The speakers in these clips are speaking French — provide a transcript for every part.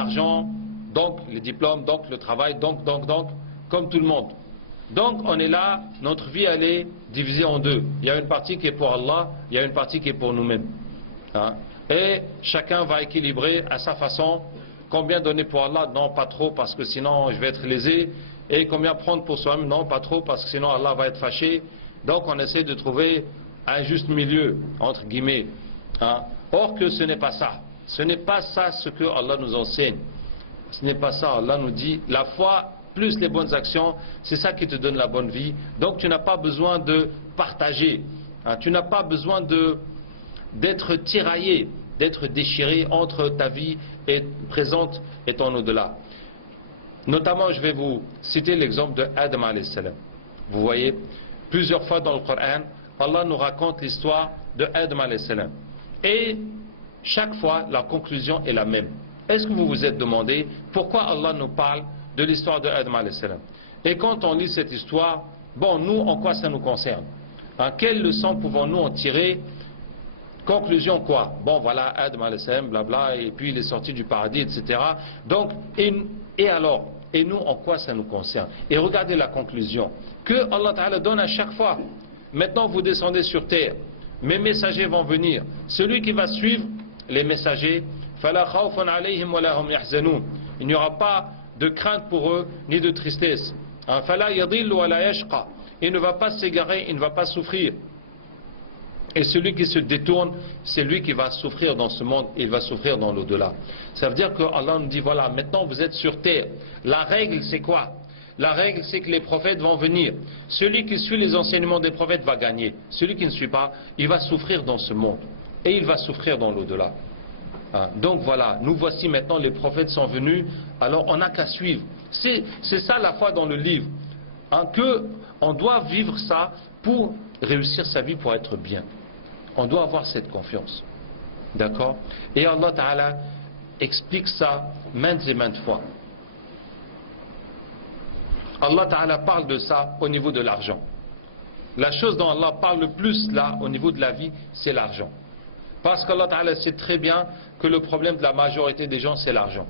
l'argent, donc les diplômes, donc le travail, donc, comme tout le monde. Donc on est là, notre vie elle est divisée en deux. Il y a une partie qui est pour Allah, il y a une partie qui est pour nous-mêmes. Hein? Et chacun va équilibrer à sa façon. Combien donner pour Allah? Non, pas trop, parce que sinon je vais être lésé. Et combien prendre pour soi-même? Non, pas trop, parce que sinon Allah va être fâché. Donc on essaie de trouver un juste milieu, entre guillemets. Hein? Or que ce n'est pas ça. Ce n'est pas ça ce que Allah nous enseigne. Ce n'est pas ça. Allah nous dit, la foi plus les bonnes actions, c'est ça qui te donne la bonne vie. Donc tu n'as pas besoin de partager. Hein? Tu n'as pas besoin d'être tiraillé, d'être déchiré entre ta vie présente et ton au-delà. Notamment, je vais vous citer l'exemple de Adam alayhi salam. Vous voyez, plusieurs fois dans le Coran, Allah nous raconte l'histoire de Adam alayhi salam. Et chaque fois, la conclusion est la même. Est-ce que vous vous êtes demandé pourquoi Allah nous parle de l'histoire de Adam alayhi salam? Et quand on lit cette histoire, bon, nous, en quoi ça nous concerne? Hein, quelle leçon pouvons-nous en tirer? Conclusion quoi? Bon, voilà, Adam alayhi salam, blabla, et puis il est sorti du paradis, etc. Donc, et alors? Et nous, en quoi ça nous concerne? Et regardez la conclusion que Allah Ta'ala donne à chaque fois. Maintenant, vous descendez sur terre. Mes messagers vont venir. Celui qui va suivre les messagers, فَلَا خَوْفٌ عَلَيْهِمْ وَلَا هُمْ يَحْزَنُونَ. Il n'y aura pas de crainte pour eux, ni de tristesse. فَلَا يَضِلُّ وَلَا يَشْقَى. Il ne va pas s'égarer, il ne va pas souffrir. Et celui qui se détourne, c'est lui qui va souffrir dans ce monde, il va souffrir dans l'au-delà. Ça veut dire que Allah nous dit, voilà, maintenant vous êtes sur terre. La règle, c'est quoi? La règle, c'est que les prophètes vont venir. Celui qui suit les enseignements des prophètes va gagner. Celui qui ne suit pas, il va souffrir dans ce monde. Et il va souffrir dans l'au-delà. Hein? Donc voilà, nous voici maintenant, les prophètes sont venus, alors on n'a qu'à suivre. C'est ça la foi dans le livre. Hein? On doit vivre ça pour réussir sa vie, pour être bien. On doit avoir cette confiance. D'accord? Et Allah Ta'ala explique ça maintes et maintes fois. Allah Ta'ala parle de ça au niveau de l'argent. La chose dont Allah parle le plus là, au niveau de la vie, c'est l'argent. Parce qu'Allah Ta'ala sait très bien que le problème de la majorité des gens, c'est l'argent.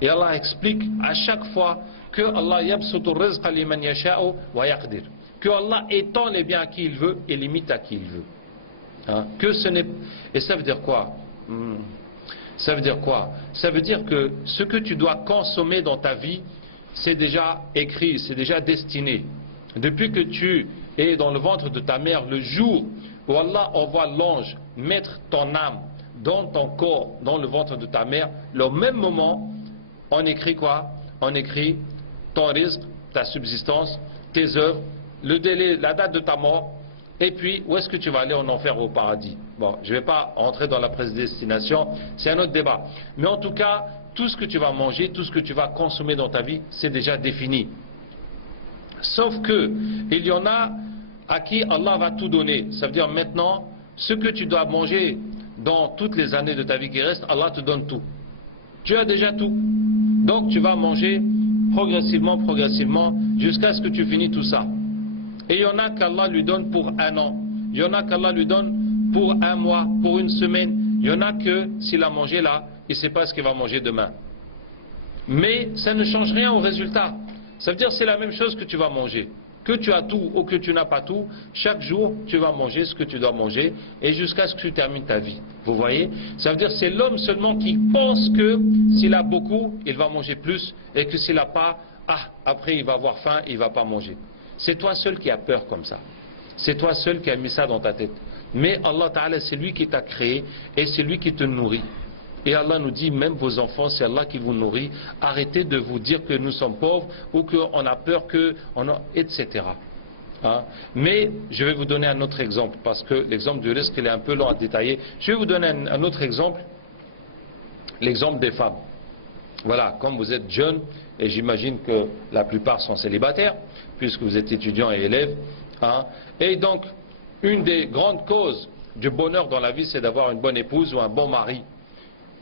Et Allah explique à chaque fois que Allah yabsutu rizqa liman yasha'u wa yaqdir. Que Allah étend les biens à qui il veut et limite à qui il veut. Hein? Et ça veut dire quoi? Ça veut dire quoi? Ça veut dire que ce que tu dois consommer dans ta vie, c'est déjà écrit, c'est déjà destiné. Depuis que tu es dans le ventre de ta mère, le jour où Allah envoie l'ange mettre ton âme dans ton corps, dans le ventre de ta mère, au même moment, on écrit quoi? On écrit ton risque, ta subsistance, tes œuvres, le délai, la date de ta mort, et puis où est-ce que tu vas aller en enfer ou au paradis. Bon, je ne vais pas entrer dans la prédestination, c'est un autre débat. Mais en tout cas, tout ce que tu vas manger, tout ce que tu vas consommer dans ta vie, c'est déjà défini. Sauf que il y en a à qui Allah va tout donner. Ça veut dire maintenant, ce que tu dois manger dans toutes les années de ta vie qui restent, Allah te donne tout. Tu as déjà tout. Donc tu vas manger progressivement, jusqu'à ce que tu finis tout ça. Et il y en a qu'Allah lui donne pour un an. Il y en a qu'Allah lui donne pour un mois, pour une semaine. Il y en a que s'il a mangé là, il ne sait pas ce qu'il va manger demain. Mais ça ne change rien au résultat. Ça veut dire que c'est la même chose que tu vas manger. Que tu as tout ou que tu n'as pas tout, chaque jour tu vas manger ce que tu dois manger et jusqu'à ce que tu termines ta vie. Vous voyez? Ça veut dire que c'est l'homme seulement qui pense que s'il a beaucoup, il va manger plus et que s'il n'a pas, après il va avoir faim et il ne va pas manger. C'est toi seul qui as peur comme ça. C'est toi seul qui as mis ça dans ta tête. Mais Allah Ta'ala, c'est lui qui t'a créé et c'est lui qui te nourrit. Et Allah nous dit, même vos enfants, c'est Allah qui vous nourrit. Arrêtez de vous dire que nous sommes pauvres ou qu'on a peur etc. Hein? Mais je vais vous donner un autre exemple, parce que l'exemple du risque, il est un peu long à détailler. Je vais vous donner un autre exemple, l'exemple des femmes. Voilà, comme vous êtes jeunes, et j'imagine que la plupart sont célibataires, puisque vous êtes étudiants et élèves. Hein? Et donc, une des grandes causes du bonheur dans la vie, c'est d'avoir une bonne épouse ou un bon mari.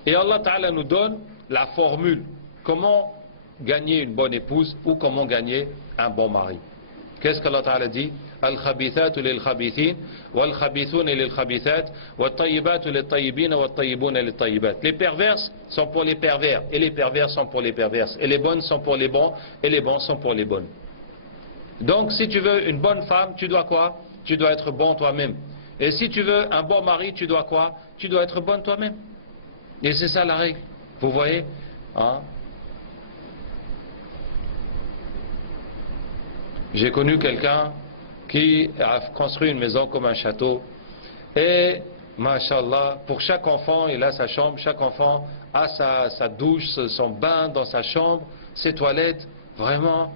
Et Allah Ta'ala nous donne la formule. Comment gagner une bonne épouse ou comment gagner un bon mari. Qu'est-ce qu'Allah Ta'ala dit? الخبيثات للخبيثين والخبيثون للخبيثات والطيبات للطيبين والطيبون للطيبات. Les perverses sont pour les pervers et les pervers sont pour les perverses et les bonnes sont pour les bons et les bons sont pour les bonnes. Donc si tu veux une bonne femme, tu dois quoi? Tu dois être bon toi-même. Et si tu veux un bon mari, tu dois quoi? Tu dois être bonne toi-même. Et c'est ça la règle. Vous voyez, hein? J'ai connu quelqu'un qui a construit une maison comme un château. Et, mashallah, pour chaque enfant, il a sa chambre, chaque enfant a sa douche, son bain dans sa chambre, ses toilettes. Vraiment,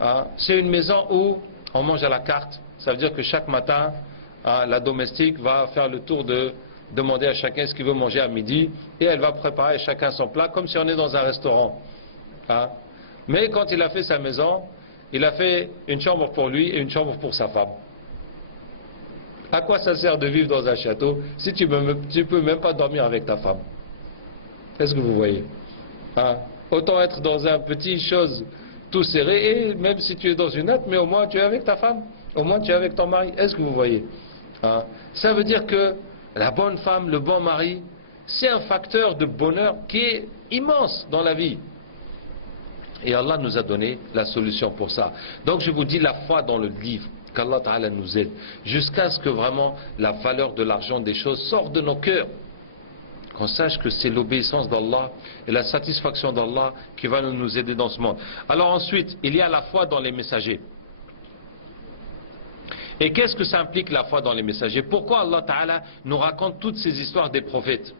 hein, c'est une maison où on mange à la carte. Ça veut dire que chaque matin, hein, la domestique va faire le tour de demander à chacun ce qu'il veut manger à midi. Et elle va préparer chacun son plat, comme si on est dans un restaurant. Hein. Mais quand il a fait sa maison, il a fait une chambre pour lui et une chambre pour sa femme. À quoi ça sert de vivre dans un château si tu ne peux même pas dormir avec ta femme? Est-ce que vous voyez, hein? Autant être dans un petit chose tout serré, et même si tu es dans une natte, mais au moins tu es avec ta femme, au moins tu es avec ton mari. Est-ce que vous voyez, hein? Ça veut dire que la bonne femme, le bon mari, c'est un facteur de bonheur qui est immense dans la vie. Et Allah nous a donné la solution pour ça. Donc je vous dis la foi dans le livre, qu'Allah Ta'ala nous aide, jusqu'à ce que vraiment la valeur de l'argent des choses sorte de nos cœurs. Qu'on sache que c'est l'obéissance d'Allah et la satisfaction d'Allah qui va nous aider dans ce monde. Alors ensuite, il y a la foi dans les messagers. Et qu'est-ce que ça implique la foi dans les messagers? Pourquoi Allah Ta'ala nous raconte toutes ces histoires des prophètes?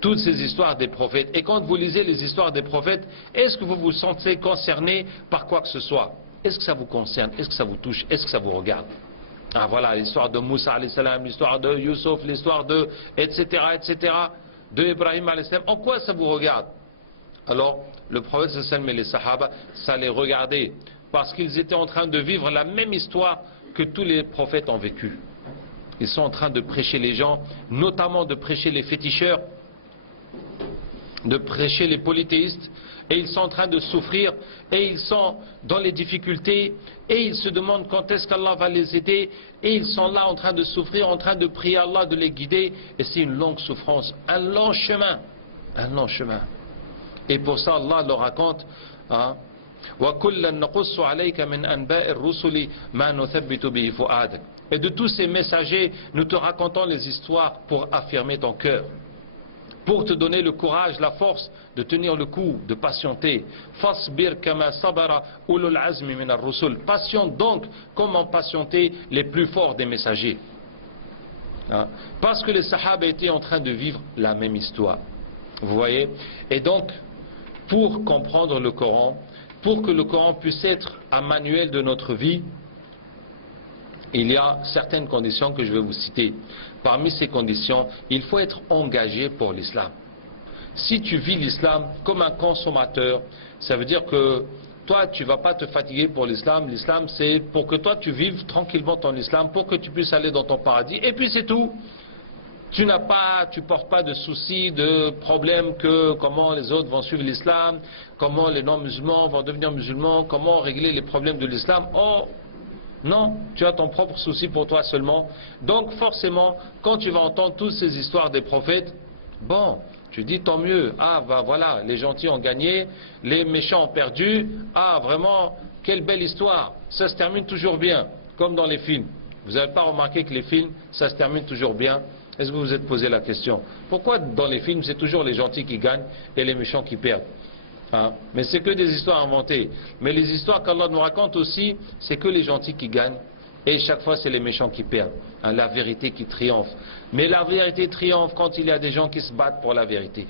Toutes ces histoires des prophètes. Et quand vous lisez les histoires des prophètes, est-ce que vous vous sentez concerné par quoi que ce soit? Est-ce que ça vous concerne? Est-ce que ça vous touche? Est-ce que ça vous regarde? Ah voilà, l'histoire de Moussa alayhi salam, l'histoire de Youssouf, l'histoire de etc. de Ibrahim alayhi salam. En quoi ça vous regarde? Alors, le prophète sallallahu alayhi wa sallam et les sahaba, ça les regardait parce qu'ils étaient en train de vivre la même histoire que tous les prophètes ont vécu. Ils sont en train de prêcher les gens, notamment de prêcher les féticheurs, de prêcher les polythéistes, et ils sont en train de souffrir, et ils sont dans les difficultés, et ils se demandent quand est-ce qu'Allah va les aider, et ils sont là en train de souffrir, en train de prier Allah de les guider, et c'est une longue souffrance, un long chemin, un long chemin. Et pour ça Allah leur raconte, hein, et de tous ces messagers, nous te racontons les histoires pour affirmer ton cœur, pour te donner le courage, la force de tenir le coup, de patienter. Fasbir kama sabara ulul azmi min ar-rusul. Patiente donc comme ont patienté les plus forts des messagers. Hein? Parce que les sahaba étaient en train de vivre la même histoire. Vous voyez? Et donc, pour comprendre le Coran, pour que le Coran puisse être un manuel de notre vie, il y a certaines conditions que je vais vous citer. Parmi ces conditions, il faut être engagé pour l'islam. Si tu vis l'islam comme un consommateur, ça veut dire que toi, tu ne vas pas te fatiguer pour l'islam. L'islam, c'est pour que toi, tu vives tranquillement ton islam, pour que tu puisses aller dans ton paradis. Et puis c'est tout. Tu portes pas de soucis, de problèmes que comment les autres vont suivre l'islam, comment les non-musulmans vont devenir musulmans, comment régler les problèmes de l'islam. Oh, non, tu as ton propre souci pour toi seulement. Donc forcément, quand tu vas entendre toutes ces histoires des prophètes, bon, tu dis tant mieux. Ah, bah voilà, les gentils ont gagné, les méchants ont perdu. Ah, vraiment, quelle belle histoire. Ça se termine toujours bien, comme dans les films. Vous n'avez pas remarqué que les films, ça se termine toujours bien? Est-ce que vous vous êtes posé la question? Pourquoi dans les films, c'est toujours les gentils qui gagnent et les méchants qui perdent? Hein? Mais c'est que des histoires inventées. Mais les histoires qu'Allah nous raconte aussi, c'est que les gentils qui gagnent et chaque fois c'est les méchants qui perdent. Hein? La vérité qui triomphe. Mais la vérité triomphe quand il y a des gens qui se battent pour la vérité.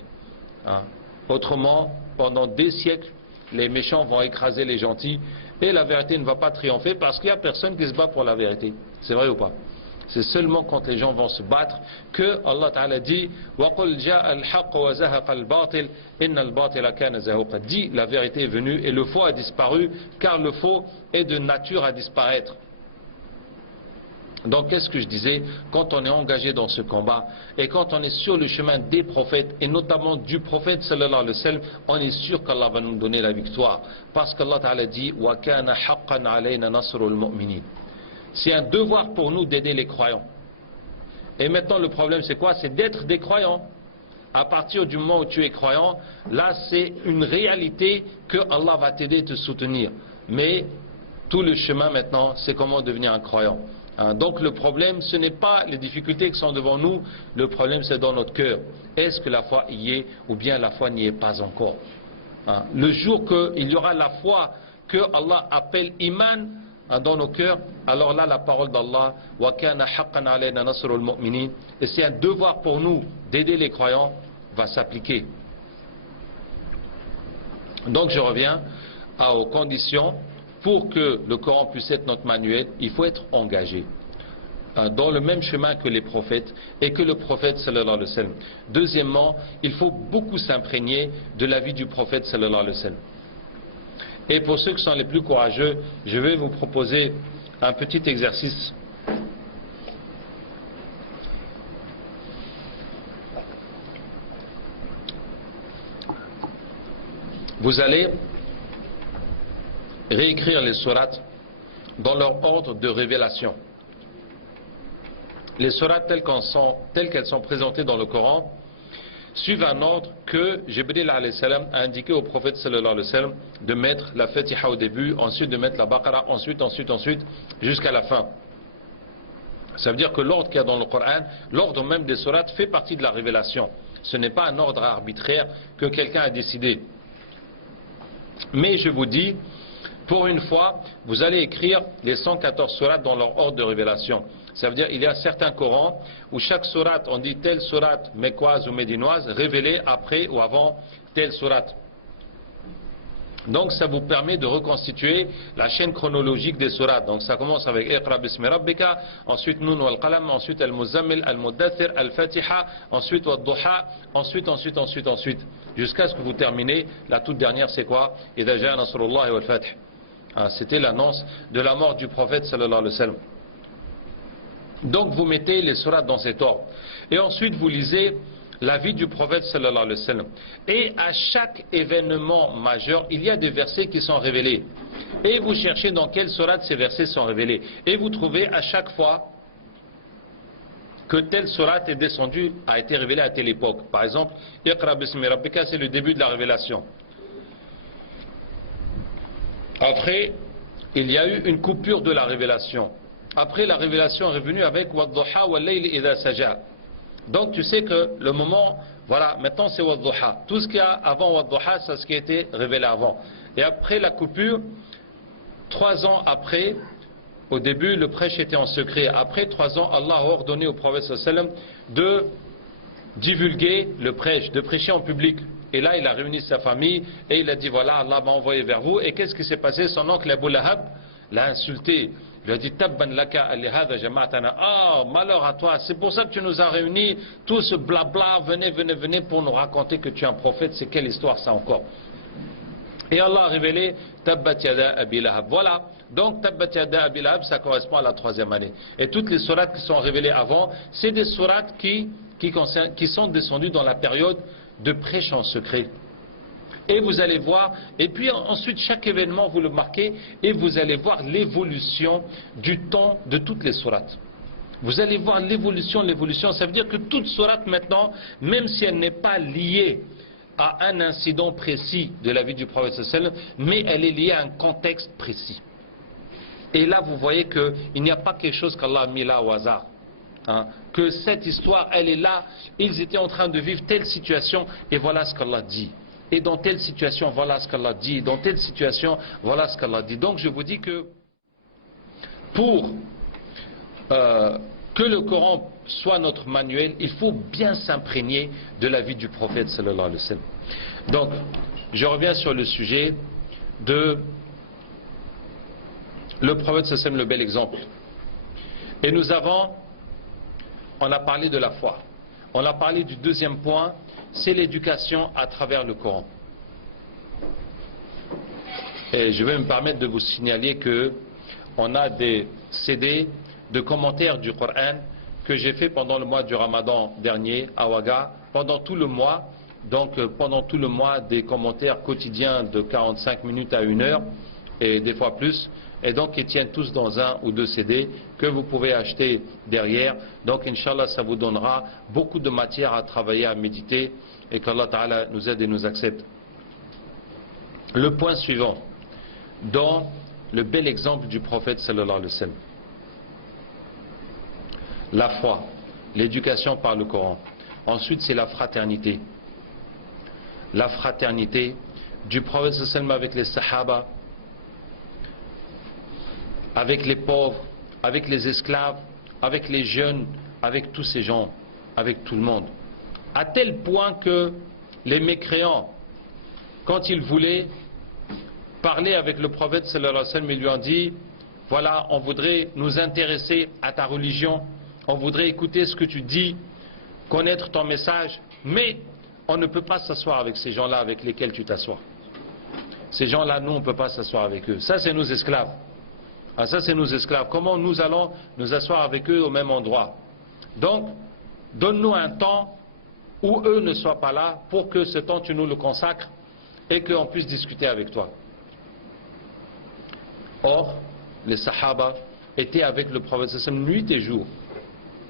Hein? Autrement, pendant des siècles, les méchants vont écraser les gentils et la vérité ne va pas triompher parce qu'il n'y a personne qui se bat pour la vérité. C'est vrai ou pas? C'est seulement quand les gens vont se battre que Allah Ta'ala dit dit la vérité est venue et le faux a disparu car le faux est de nature à disparaître. Donc qu'est-ce que je disais? Quand on est engagé dans ce combat et quand on est sur le chemin des prophètes et notamment du prophète sallallahu alayhi wa sallam, on est sûr qu'Allah va nous donner la victoire. Parce qu'Allah Ta'ala dit wa kana haqqan alayna nasrul mu'minin. C'est un devoir pour nous d'aider les croyants. Et maintenant le problème c'est quoi? C'est d'être des croyants. À partir du moment où tu es croyant, là c'est une réalité que Allah va t'aider et te soutenir. Mais tout le chemin maintenant, c'est comment devenir un croyant. Donc le problème, ce n'est pas les difficultés qui sont devant nous, le problème c'est dans notre cœur. Est-ce que la foi y est ou bien la foi n'y est pas encore? Le jour qu'il y aura la foi que Allah appelle iman dans nos cœurs, alors là la parole d'Allah wa kana haqqan alayna nasrul mu'minin, et c'est un devoir pour nous d'aider les croyants, va s'appliquer. Donc je reviens aux conditions. Pour que le Coran puisse être notre manuel, il faut être engagé dans le même chemin que les prophètes et que le prophète sallallahu alayhi wa sallam. Deuxièmement, il faut beaucoup s'imprégner de la vie du prophète sallallahu alayhi wa sallam. Et pour ceux qui sont les plus courageux, je vais vous proposer un petit exercice. Vous allez réécrire les sourates dans leur ordre de révélation. Les sourates telles qu'elles sont présentées dans le Coran suivent un ordre que Jibril alayhi salam a indiqué au prophète sallallahu alayhi wa sallam de mettre la Fatiha au début, ensuite de mettre la Baqara, ensuite, jusqu'à la fin. Ça veut dire que l'ordre qu'il y a dans le Coran, l'ordre même des sourates fait partie de la révélation. Ce n'est pas un ordre arbitraire que quelqu'un a décidé. Mais je vous dis, pour une fois, vous allez écrire les 114 sourates dans leur ordre de révélation. Ça veut dire qu'il y a certains Corans où chaque sourate, on dit telle sourate mécoise ou médinoise, révélée après ou avant telle sourate. Donc ça vous permet de reconstituer la chaîne chronologique des sourates. Donc ça commence avec Iqra bismi rabbika, ensuite Nun wal qalam, ensuite Al-Muzammil, Al-Muddathir, Al-Fatiha, ensuite Wad-Duha, ensuite, jusqu'à ce que vous terminez. La toute dernière c'est quoi? Idha ja'a nasrullahi wal fath. C'était l'annonce de la mort du prophète sallallahu alayhi wa sallam. Donc vous mettez les sourates dans cet ordre. Et ensuite vous lisez la vie du prophète sallallahu alayhi wa sallam. Et à chaque événement majeur, il y a des versets qui sont révélés. Et vous cherchez dans quelle sourate ces versets sont révélés. Et vous trouvez à chaque fois que telle sourate est descendue, a été révélée à telle époque. Par exemple, Iqra bismi rabbika, c'est le début de la révélation. Après, il y a eu une coupure de la révélation. Après, la révélation est revenue avec Wad-Duha wal-Layli idha saja. Donc tu sais que le moment, voilà, maintenant c'est Wad-Duha. Tout ce qu'il y a avant Wad-Duha, c'est ce qui a été révélé avant. Et après la coupure, 3 ans après, au début le prêche était en secret. Après 3 ans, Allah a ordonné au prophète sallallahu alayhi wa sallam de divulguer le prêche, de prêcher en public. Et là il a réuni sa famille et il a dit voilà, Allah m'a envoyé vers vous. Et qu'est-ce qui s'est passé? Son oncle Abu Lahab l'a insulté. Il lui a dit Tabban laka alihada jama'atana. Ah, malheur à toi, c'est pour ça que tu nous as réunis, tout ce blabla, venez pour nous raconter que tu es un prophète. C'est quelle histoire ça encore? Et Allah a révélé Tabbat yada Abi Lahab. Voilà, donc Tabbat yada Abi Lahab, ça correspond à la 3e année. Et toutes les sourates qui sont révélées avant, c'est des sourates qui sont descendues dans la période de prêche en secret. Et vous allez voir, et puis ensuite chaque événement vous le marquez, et vous allez voir l'évolution du temps de toutes les sourates. Vous allez voir l'évolution, ça veut dire que toute sourate maintenant, même si elle n'est pas liée à un incident précis de la vie du prophète sallallahu alayhi wa sallam, mais elle est liée à un contexte précis. Et là vous voyez qu'il n'y a pas quelque chose qu'Allah a mis là au hasard. Que cette histoire, elle est là, ils étaient en train de vivre telle situation, et voilà ce qu'Allah dit. Et dans telle situation, voilà ce qu'Allah dit. Dans telle situation, voilà ce qu'Allah dit. Donc je vous dis que pour que le Coran soit notre manuel, il faut bien s'imprégner de la vie du prophète sallallahu alayhi wa sallam. Donc, je reviens sur le sujet de le prophète sallallahu alayhi wa sallam, le bel exemple. Et on a parlé de la foi. On a parlé du deuxième point, c'est l'éducation à travers le Coran. Et je vais me permettre de vous signaler que on a des CD de commentaires du Coran que j'ai fait pendant le mois du Ramadan dernier à Ouaga, pendant tout le mois. Donc pendant tout le mois, des commentaires quotidiens de 45 minutes à 1 heure et des fois plus. Et donc ils tiennent tous dans un ou deux CD que vous pouvez acheter derrière. Donc Inch'Allah, ça vous donnera beaucoup de matière à travailler, à méditer, et qu'Allah Ta'ala nous aide et nous accepte. Le point suivant, dans le bel exemple du prophète sallallahu alayhi wa sallam, la foi, l'éducation par le Coran. Ensuite, c'est la fraternité. La fraternité du prophète sallallahu alayhi wa sallam avec les sahaba, avec les pauvres, avec les esclaves, avec les jeunes, avec tous ces gens, avec tout le monde. À tel point que les mécréants, quand ils voulaient parler avec le prophète sallallahu alayhi wa sallam, ils lui ont dit, voilà, on voudrait nous intéresser à ta religion, on voudrait écouter ce que tu dis, connaître ton message, mais on ne peut pas s'asseoir avec ces gens-là avec lesquels tu t'assois. Ces gens-là, nous, on ne peut pas s'asseoir avec eux. Ça, c'est nos esclaves. Ah, ça, c'est nos esclaves. Comment nous allons nous asseoir avec eux au même endroit? Donc, donne-nous un temps où eux ne soient pas là pour que ce temps, tu nous le consacres et qu'on puisse discuter avec toi. Or, les sahaba étaient avec le prophète nuit et jour,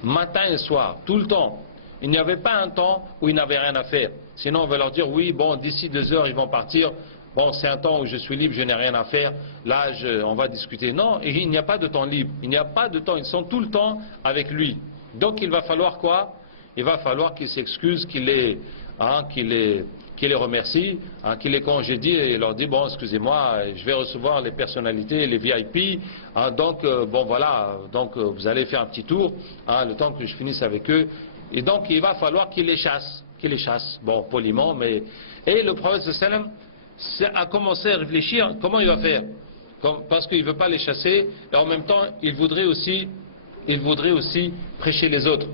matin et soir, tout le temps. Il n'y avait pas un temps où ils n'avaient rien à faire. Sinon, on va leur dire, oui, bon, d'ici 2 heures, ils vont partir. Bon, c'est un temps où je suis libre, je n'ai rien à faire. Là, on va discuter. Non, il n'y a pas de temps libre. Il n'y a pas de temps. Ils sont tout le temps avec lui. Donc, il va falloir quoi? Il va falloir qu'ils s'excusent, qu'il les remercie, qu'il les congédie et leur dit, bon, excusez-moi, je vais recevoir les personnalités, les VIP. Donc, bon, voilà. Donc, vous allez faire un petit tour, le temps que je finisse avec eux. Et donc, il va falloir qu'il les chasse. Bon, poliment, mais... Et le prophète sallam a commencé à réfléchir, comment il va faire? Parce qu'il ne veut pas les chasser, et en même temps, il voudrait aussi prêcher les autres.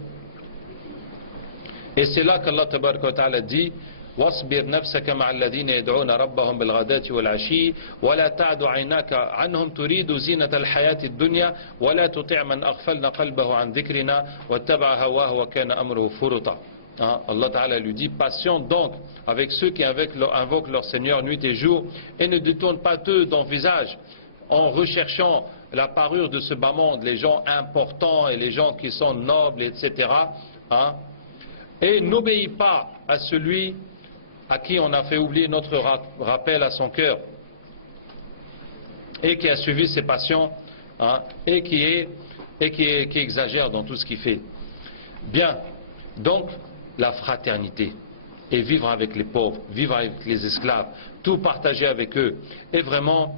Et c'est là qu'Allah tabaraka wa ta'ala dit, واصبر نفسك مع الذين يدعون ربهم بالغداة والعشي ولا تعد عيناك عنهم تريد زينة الحياة الدنيا ولا تطع من أغفلنا قلبه عن ذكرنا واتبع هواه وكان أمره فرطا. Allah Ta'ala lui dit, patiente donc avec ceux qui invoquent leur Seigneur nuit et jour et ne détournent pas eux ton visage en recherchant la parure de ce bas monde, les gens importants et les gens qui sont nobles, etc. Et n'obéis pas à celui à qui on a fait oublier notre rappel à son cœur et qui a suivi ses passions et qui exagère dans tout ce qu'il fait. Bien, donc la fraternité et vivre avec les pauvres, vivre avec les esclaves, tout partager avec eux et vraiment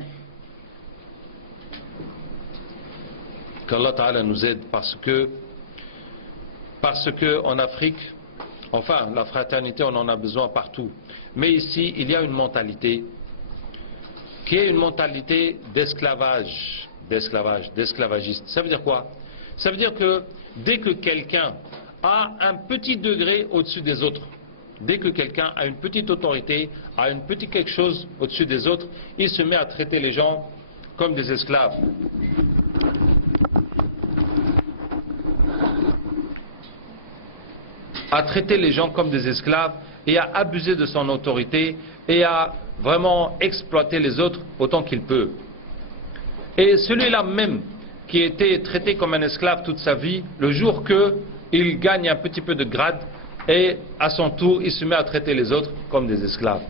qu'Allah Ta'ala nous aide parce que en Afrique, enfin, la fraternité, on en a besoin partout. Mais ici, il y a une mentalité qui est une mentalité d'esclavagiste. Ça veut dire quoi? Ça veut dire que dès que quelqu'un a un petit degré au-dessus des autres, dès que quelqu'un a une petite autorité, a une petite quelque chose au-dessus des autres, il se met à traiter les gens comme des esclaves. À traiter les gens comme des esclaves et à abuser de son autorité et à vraiment exploiter les autres autant qu'il peut. Et celui-là même qui était traité comme un esclave toute sa vie, le jour qu'il gagne un petit peu de grade et à son tour il se met à traiter les autres comme des esclaves.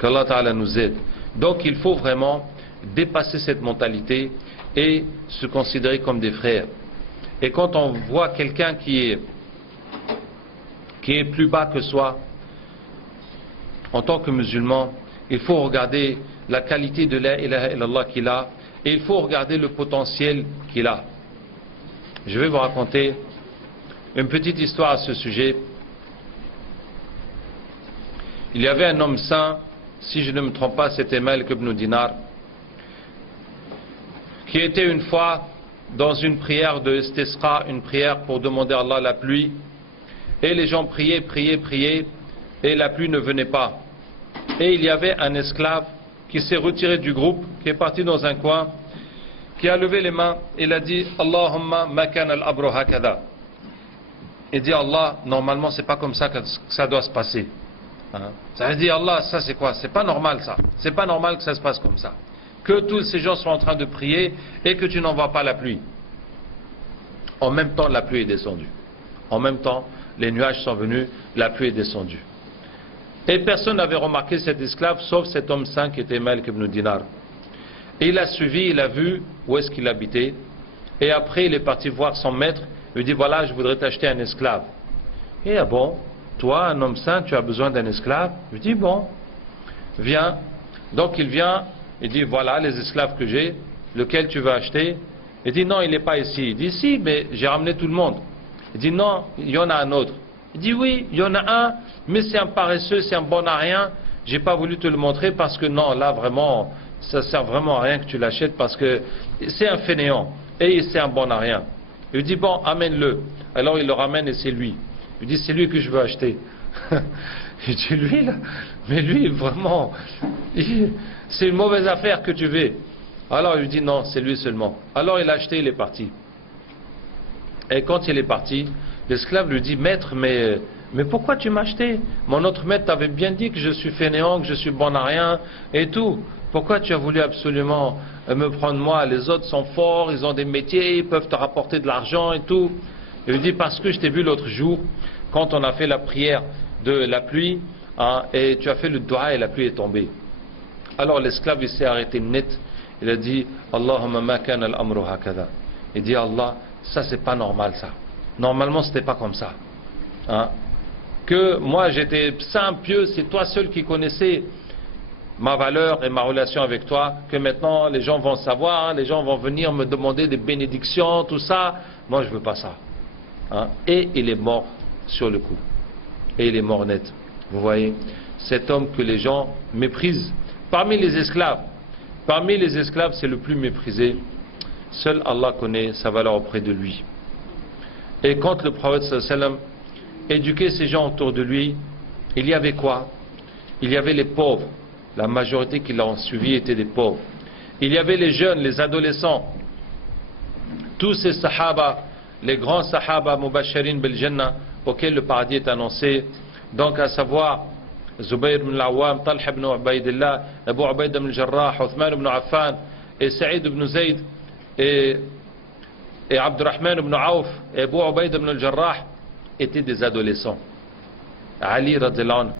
Qu'Allah Ta'ala nous aide. Donc il faut vraiment dépasser cette mentalité et se considérer comme des frères. Et quand on voit quelqu'un qui est plus bas que soi, en tant que musulman, il faut regarder la qualité de la ilaha illallah qu'il a et il faut regarder le potentiel qu'il a. Je vais vous raconter une petite histoire à ce sujet. Il y avait un homme saint, si je ne me trompe pas, c'était Malik ibn Dinar, qui était une fois dans une prière de istisqa, une prière pour demander à Allah la pluie, et les gens priaient, et la pluie ne venait pas. Et il y avait un esclave qui s'est retiré du groupe, qui est parti dans un coin, qui a levé les mains, il a dit Allahumma makan al-abru hakada. Il dit Allah, normalement c'est pas comme ça que ça doit se passer. Ça veut dire Allah, ça c'est quoi? C'est pas normal ça. C'est pas normal que ça se passe comme ça. Que tous ces gens soient en train de prier et que tu n'envoies pas la pluie. En même temps, la pluie est descendue. En même temps, les nuages sont venus, la pluie est descendue. Et personne n'avait remarqué cet esclave, sauf cet homme saint qui était Malik ibn Dinar. Et il a suivi, il a vu où est-ce qu'il habitait. Et après, il est parti voir son maître. Il lui dit, voilà, je voudrais t'acheter un esclave. Et ah bon, toi, un homme saint, tu as besoin d'un esclave? Je lui dis, bon, viens. Donc il vient, il dit, voilà les esclaves que j'ai, lequel tu veux acheter? Il dit, non, il n'est pas ici. Il dit, si, mais j'ai ramené tout le monde. Il dit, non, il y en a un autre. Il dit, oui, il y en a un, mais c'est un paresseux, c'est un bon à rien. J'ai pas voulu te le montrer parce que non, là vraiment, ça sert vraiment à rien que tu l'achètes parce que c'est un fainéant et c'est un bon à rien. Il dit, bon, amène-le. Alors il le ramène et c'est lui. Il dit, c'est lui que je veux acheter. Il dit, lui là, mais lui vraiment, c'est une mauvaise affaire que tu veux. Alors il lui dit, non, c'est lui seulement. Alors il a acheté, il est parti. Et quand il est parti, l'esclave lui dit, maître, mais pourquoi tu m'as acheté? Mon autre maître t'avait bien dit que je suis fainéant, que je suis bon à rien et tout. Pourquoi tu as voulu absolument me prendre moi? Les autres sont forts, ils ont des métiers, ils peuvent te rapporter de l'argent et tout. Il lui dit, parce que je t'ai vu l'autre jour, quand on a fait la prière de la pluie, et tu as fait le doigt et la pluie est tombée. Alors l'esclave il s'est arrêté net. Il a dit, Allahumma ma kana al-amru hakada. Il dit, Allah, ça c'est pas normal ça. Normalement c'était pas comme ça. Que moi j'étais simple, pieux, c'est toi seul qui connaissais ma valeur et ma relation avec toi, que maintenant les gens vont savoir, les gens vont venir me demander des bénédictions, tout ça. Moi je veux pas ça. Et il est mort sur le coup. Et il est mort net. Vous voyez, cet homme que les gens méprisent. Parmi les esclaves, c'est le plus méprisé. Seul Allah connaît sa valeur auprès de lui. Et quand le prophète sallallahu alayhi wa sallam éduquait ces gens autour de lui, il y avait quoi? Il y avait les pauvres. La majorité qui l'ont suivi étaient des pauvres. Il y avait les jeunes, les adolescents. Tous ces sahaba, les grands sahaba mubashirin bil jannah, auxquels le paradis est annoncé. Donc à savoir Zubayr ibn al-Awwam, Talha ibn Ubaydillah, Abu Ubayda ibn al-Jarrah, Uthman ibn Affan, et Saïd ibn Zayd, et Abdurrahman ibn Auf, et Abu Ubayda ibn al-Jarrah étaient des adolescents. Ali radhiyallahu anhu